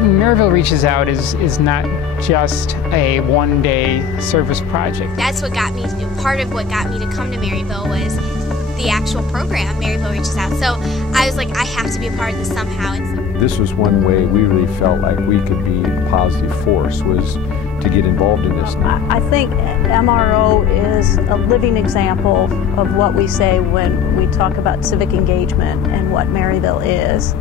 Maryville Reaches Out is not just a one-day service project. That's what got me to do. Part of what got me to come to Maryville was the actual program, Maryville Reaches Out. So I was like, I have to be a part of this somehow. This was one way we really felt like we could be a positive force, was to get involved in this. I think MRO is a living example of what we say when we talk about civic engagement and what Maryville is.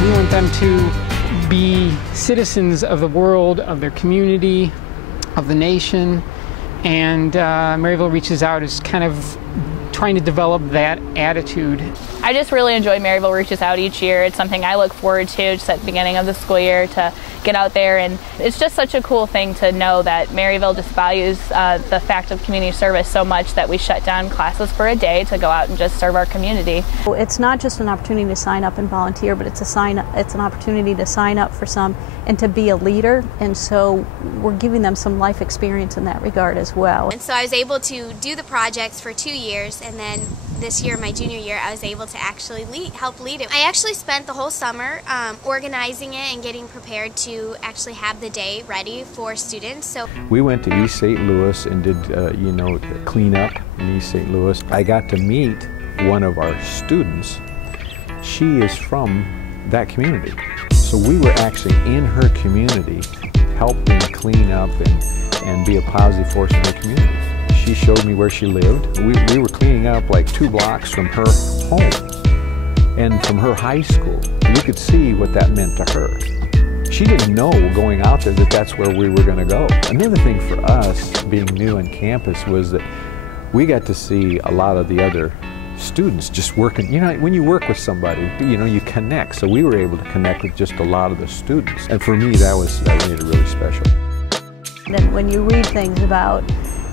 We want them to be citizens of the world, of their community, of the nation, and Maryville Reaches Out is kind of trying to develop that attitude. I just really enjoy Maryville Reaches Out each year. It's something I look forward to just at the beginning of the school year to get out there, and it's just such a cool thing to know that Maryville just values the fact of community service so much that we shut down classes for a day to go out and just serve our community. It's not just an opportunity to sign up and volunteer, but it's an opportunity to sign up for some and to be a leader, and so we're giving them some life experience in that regard as well. And so I was able to do the projects for 2 years, and then this year, my junior year, I was able to actually help lead it. I actually spent the whole summer organizing it and getting prepared to actually have the day ready for students. So we went to East St. Louis and did, the cleanup in East St. Louis. I got to meet one of our students. She is from that community. So we were actually in her community helping clean up and be a positive force in the community. She showed me where she lived. We were cleaning up like 2 blocks from her home and from her high school. You could see what that meant to her. She didn't know going out there that that's where we were going to go. Another thing for us being new on campus was that we got to see a lot of the other students just working. You know, when you work with somebody, you connect. So we were able to connect with just a lot of the students. And for me, that made it really special. And then when you read things about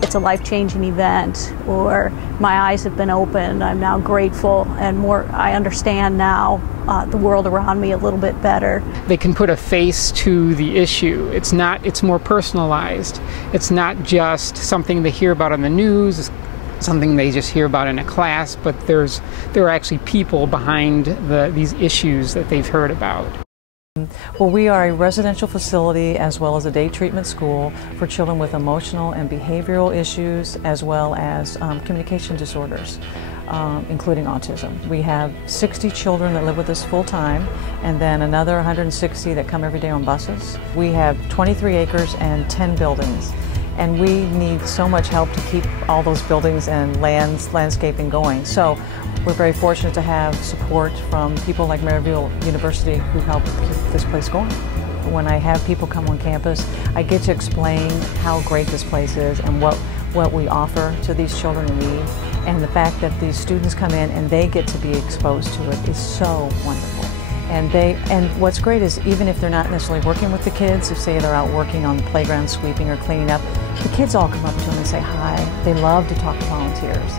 it's a life-changing event, or my eyes have been opened, I'm now grateful and I understand now the world around me a little bit better. They can put a face to the issue. It's more personalized. It's not just something they hear about on the news, it's something they just hear about in a class, but there are actually people behind these issues that they've heard about. Well, we are a residential facility as well as a day treatment school for children with emotional and behavioral issues as well as communication disorders, including autism. We have 60 children that live with us full-time, and then another 160 that come every day on buses. We have 23 acres and 10 buildings, and we need so much help to keep all those buildings and landscaping going. So we're very fortunate to have support from people like Maryville University who help keep this place going. When I have people come on campus, I get to explain how great this place is and what we offer to these children in need. And the fact that these students come in and they get to be exposed to it is so wonderful. And what's great is even if they're not necessarily working with the kids, if say they're out working on the playground sweeping or cleaning up, the kids all come up to them and say hi. They love to talk to volunteers.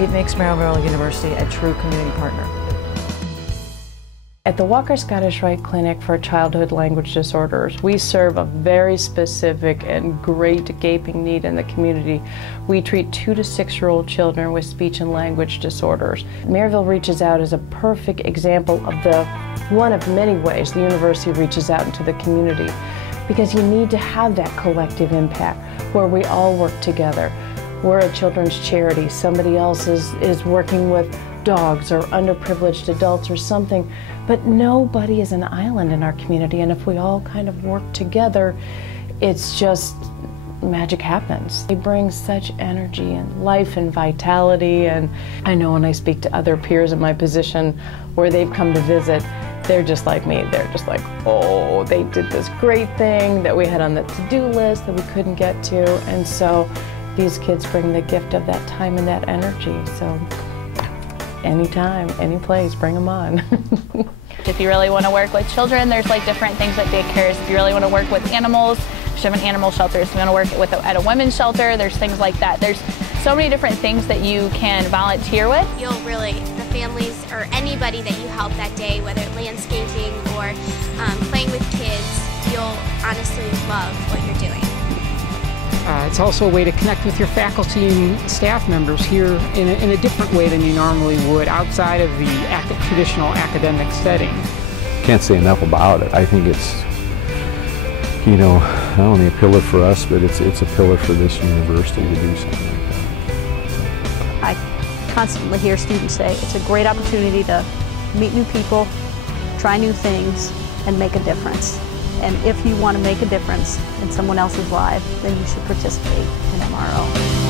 It makes Maryville University a true community partner. At the Walker Scottish Rite Clinic for Childhood Language Disorders, we serve a very specific and great gaping need in the community. We treat 2 to 6-year-old children with speech and language disorders. Maryville Reaches Out is a perfect example of one of many ways the university reaches out into the community, because you need to have that collective impact where we all work together. We're a children's charity. Somebody else is working with dogs or underprivileged adults or something, but nobody is an island in our community, and if we all kind of work together, it's just magic happens. They bring such energy and life and vitality, and I know when I speak to other peers in my position where they've come to visit, they're just like me. They're just like, oh, they did this great thing that we had on the to-do list that we couldn't get to, and so these kids bring the gift of that time and that energy. So anytime, any place, bring them on. If you really want to work with children, there's like different things at daycares. If you really want to work with animals, there's different animal shelters. If you want to work at a women's shelter, there's things like that. There's so many different things that you can volunteer with. You'll really, the families or anybody that you help that day, whether landscaping or playing with kids, you'll honestly love what you're doing. It's also a way to connect with your faculty and staff members here in a different way than you normally would outside of the traditional academic setting. Can't say enough about it. I think it's, you know, not only a pillar for us, but it's a pillar for this university to do something like that. I constantly hear students say it's a great opportunity to meet new people, try new things, and make a difference. And if you want to make a difference in someone else's life, then you should participate in MRO.